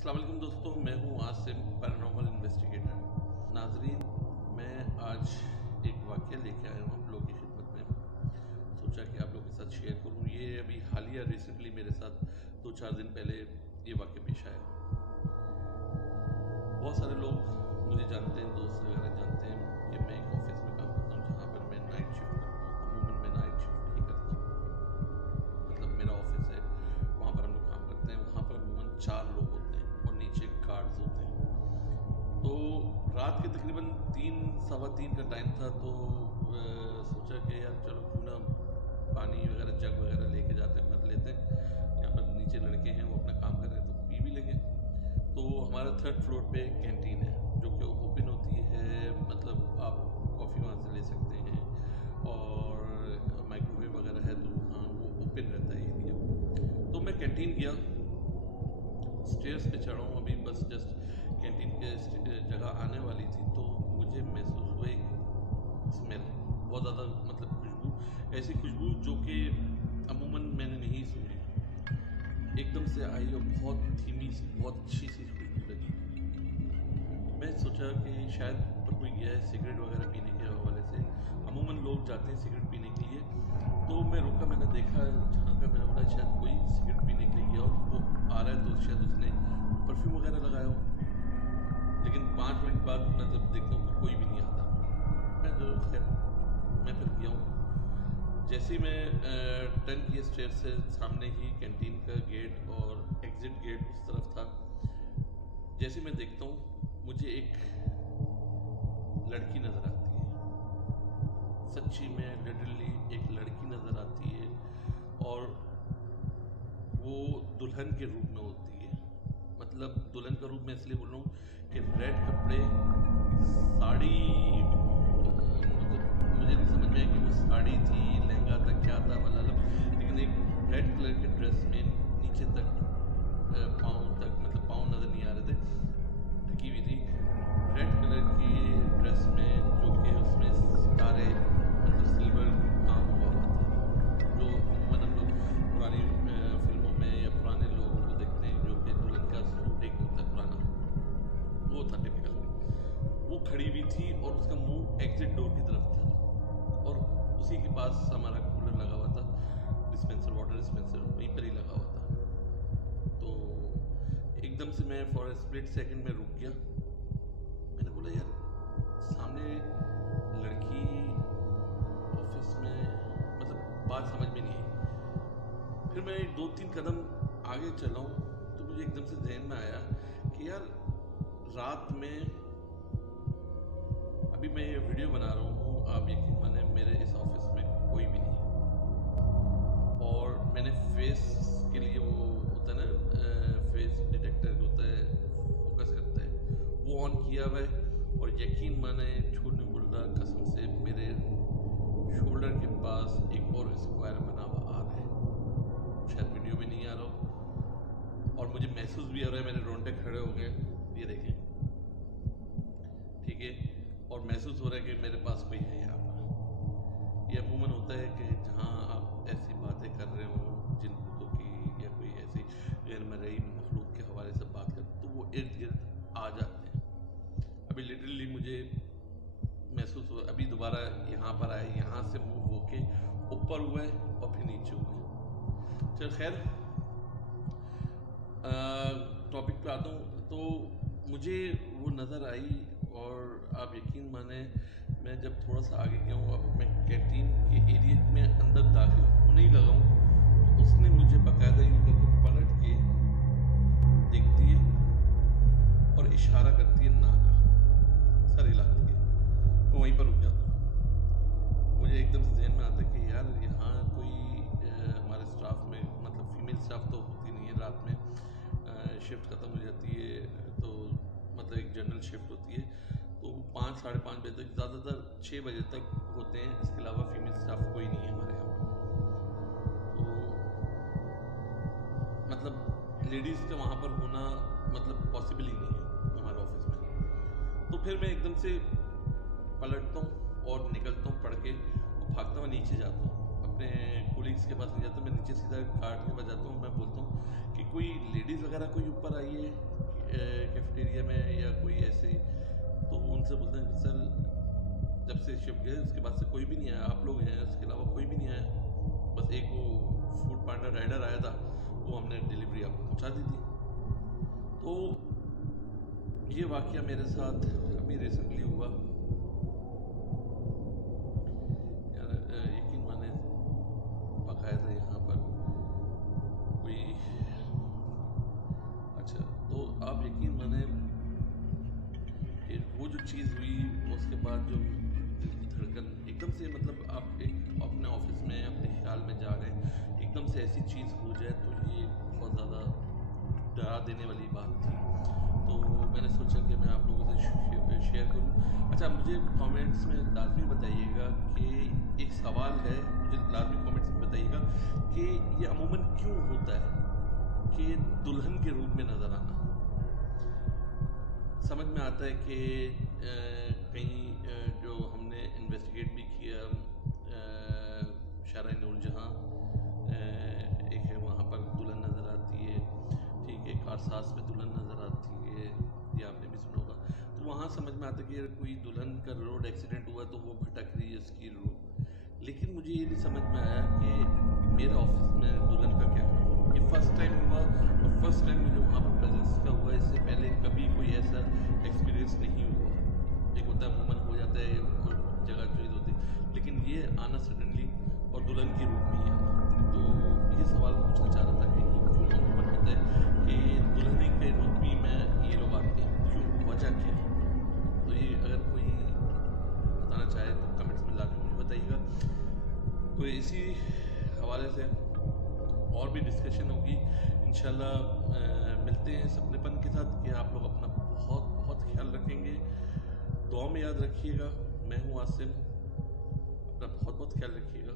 अस्सलाम वालेकुम दोस्तों, मैं हूँ आसिम, पैरानॉर्मल इन्वेस्टिगेटर। नाजरीन, मैं आज एक वाक़या लेके आया हूँ आप लोगों की खिदमत में। सोचा कि आप लोगों के साथ शेयर करूँ। ये अभी हालिया रिसेंटली मेरे साथ 2-4 दिन पहले ये वाक़या पेश आया। बहुत सारे लोग मुझे जानते हैं, दोस्त वगैरह जानते हैं कि मैं एक ऑफिस में काम करता हूँ जहाँ पर मैं नाइट शिफ्ट करता हूँ। अमूमन मैं नाइट शिफ्ट ही करता हूँ, मतलब मेरा ऑफिस है, वहाँ पर हम लोग काम करते हैं। वहाँ पर अमूमन 4 लोग होते हैं और नीचे गार्ड्स होते हैं। तो रात के तकरीबन 3-3:15 का टाइम था, तो सोचा कि यार चलो क्यों ना पानी वगैरह जग वगैरह लेके जाते हैं, भर लेते हैं। यहाँ पर नीचे लड़के हैं, वो अपना काम कर रहे हैं तो पी भी लेंगे। तो हमारा 3rd फ्लोर पे कैंटीन है जो कि ओपन होती है, मतलब आप कॉफ़ी वहाँ से ले सकते हैं और माइक्रोवेव वगैरह है तो हाँ वो ओपन रहता है एरिया। तो मैं कैंटीन गया, स्टेयर्स पे चढ़ा हूँ, अभी बस जस्ट कैंटीन के जगह आने वाली थी तो मुझे महसूस हुआ एक स्मेल, बहुत ज़्यादा मतलब खुशबू, ऐसी खुशबू जो कि अमूमन मैंने नहीं सुनी। एकदम से आई और बहुत धीमी सी, बहुत अच्छी सी खुशबू लगी। मैं सोचा कि शायद ऊपर कोई गया है सिगरेट वगैरह पीने के हवाले से। अमूमन लोग जाते हैं सिगरेट पीने के लिए, तो मैं रुका, मैंने देखा, झांका, मैंने बोला शायद कोई सिगरेट पीने के लिए गया हो, तो वो आ रहा है तो शायद उसने परफ्यूम वगैरह लगाया हो। लेकिन 5 मिनट बाद मतलब देखता हूँ कि कोई भी नहीं आता। मैं जो खैर मैं फिर गया हूँ। जैसे ही मैं टर्न किया स्टेयर से, सामने ही कैंटीन का गेट और एग्ज़िट गेट उस तरफ था। जैसे मैं देखता हूँ मुझे एक लड़की नज़र आती है, सच्ची में लिटरली एक लड़की नज़र आती है और वो दुल्हन के रूप में होती है। मतलब दुल्हन का रूप में इसलिए बोल रहा हूँ कि रेड कपड़े, साड़ी, मतलब मुझे नहीं समझ में आया कि वो साड़ी थी, लहंगा था, क्या था मतलब, लेकिन एक रेड कलर के ड्रेस में नीचे तक पाँव तक, मतलब पाँव नज़र नहीं आ रहे थे, ढकी हुई थी, रेड कलर की ड्रेस में जो कि उसमें सितारे मतलब सिल्वर काम हुआ था, जो अमूमन हम लोग पुरानी फिल्मों में या पुराने लोगों को देखते हैं, जो कि दुल्हन का सूट एक होता है पुराना, वो था टिपिकल। वो खड़ी हुई थी और उसका मुंह एग्जिट डोर की तरफ था और उसी के पास हमारा कूलर लगा हुआ था, डिस्पेंसर, वाटर डिस्पेंसर वहीं पर ही लगा हुआ था। तो एकदम से मैं फॉर स्प्लिट सेकंड में रुक गया। मैंने बोला यार सामने लड़की ऑफिस में, मतलब बात समझ में नहीं आई। फिर मैं 2-3 कदम आगे चला हूँ तो मुझे एकदम से ध्यान में आया कि यार रात में, अभी मैं ये वीडियो बना रहा हूँ, आप यकीन माने मेरे इस ऑफिस में कोई भी नहीं है और मैंने फेस के लिए वो होता है ना, फेस डिटेक्टर होता है, फोकस करता है, वो ऑन किया हुआ है और यकीन माने झूठ नहीं बोल रहा, कसम से मेरे शोल्डर के पास एक और स्क्वायर बना हुआ आ रहा है, शायद वीडियो में नहीं आ रहा हो और मुझे महसूस भी हो रहा है, मेरे रोंगटे खड़े हो गए, ये देखें, ठीक है, और महसूस हो रहा है कि मेरे पास कोई है यहाँ पर। ये अमूमन होता है कि जहाँ आप ऐसी बातें कर रहे हो जिन भूतों की या कोई ऐसी गैर मरई मखलूक के हवाले से बात कर, तो वो इर्द गिर्द आ जाते हैं। अभी लिटरली मुझे महसूस हुआ, अभी दोबारा यहाँ पर आए, यहाँ से मूव होके ऊपर हुए और फिर नीचे हुए। चल खैर, टॉपिक पे आता हूँ। तो मुझे वो नज़र आई और आप यकीन माने मैं जब थोड़ा सा आगे गया हूँ, अब मैं कैंटीन के एरिया में अंदर दाखिल होने ही लगा हूँ, तो उसने मुझे बाकायदा यूँ करके पलट के देखती है और इशारा करती है ना का, सर हिलाती है, मैं वहीं पर रुक जाता हूँ। मुझे एकदम से ज़हन में आता है कि यार यहाँ कोई हमारे स्टाफ में, मतलब फीमेल स्टाफ तो होती नहीं है, रात में शिफ्ट ख़त्म हो जाती है तो मतलब एक जनरल शिफ्ट होती है, तो 5-5:30 बजे तक, ज़्यादातर 6 बजे तक होते हैं, इसके अलावा फीमेल स्टाफ कोई नहीं है हमारे यहाँ पर। तो मतलब लेडीज़ का वहाँ पर होना मतलब पॉसिबल ही नहीं है हमारे ऑफिस में। तो फिर मैं एकदम से पलटता हूँ और निकलता हूँ पढ़ के और भागता हुआ नीचे जाता हूँ अपने कोलीग्स के पास नहीं जाता, मैं नीचे सीधा गार्ड के पास जाता हूँ। मैं बोलता हूँ कि कोई लेडीज़ वगैरह कोई ऊपर आई है कैफेटेरिया में या कोई ऐसे, तो उनसे बोलते हैं कि सर जब से शिफ्ट गए उसके बाद से कोई भी नहीं आया, आप लोग हैं, उसके अलावा कोई भी नहीं आया। बस एक वो फूड पांडा राइडर आया था, वो हमने डिलीवरी आपको पहुंचा दी थी। तो ये वाक़या मेरे साथ अभी रिसेंटली हुआ यार, यकीन माने बाकायदा यहाँ पर कोई, अच्छा तो आप यकीन माने कि वो जो चीज़ हुई उसके बाद जो दिल की धड़कन एकदम से, मतलब आप एक अपने ऑफिस में अपने ख्याल में जा रहे हैं, एकदम से ऐसी चीज़ हो जाए तो ये बहुत ज़्यादा डरा देने वाली बात थी। तो मैंने सोचा कि मैं आप लोगों से शेयर करूं। अच्छा, मुझे कमेंट्स में लाजमी बताइएगा कि एक सवाल है, मुझे लाजमी कमेंट्स में बताइएगा कि ये अमूमन क्यों होता है कि दुल्हन के रूप में नज़र आना। समझ में आता है कि कहीं जो हमने इन्वेस्टिगेट भी किया, शारा नूरजहां एक है, वहाँ पर दुल्हन नज़र आती है, ठीक है, कारसास में दुल्हन नज़र आती है, ये आपने भी सुना होगा। तो वहाँ समझ में आता है कि अगर कोई दुल्हन का रोड एक्सीडेंट हुआ तो वो भटक रही है उसकी रूह। लेकिन मुझे ये नहीं समझ में आया कि मेरे ऑफिस में दुल्हन का क्या है। ये फर्स्ट टाइम हुआ और फर्स्ट टाइम मुझे वहाँ पर प्रेजेंस का हुआ, इससे पहले कभी कोई ऐसा एक्सपीरियंस नहीं हुआ। एक होता है अमूमन हो जाता है और जगह चीज़ होती है, लेकिन ये आना सडनली और दुल्हन के रूप में ही आना। तो ये सवाल पूछना चाह रहा था कि क्यों अमूमन होता है कि दुल्हन के रूप में ये लोग आते हैं, क्यों, वजह क्या है। तो ये अगर कोई बताना चाहे तो कमेंट्स में लाजमी मुझे बताइएगा। तो इसी हवाले से और भी डिस्कशन होगी इंशाल्लाह। मिलते हैं सपनेपन के साथ कि आप लोग अपना बहुत बहुत ख्याल रखेंगे, दुआ में याद रखिएगा। मैं हूँ आसिम, अपना बहुत बहुत ख्याल रखिएगा।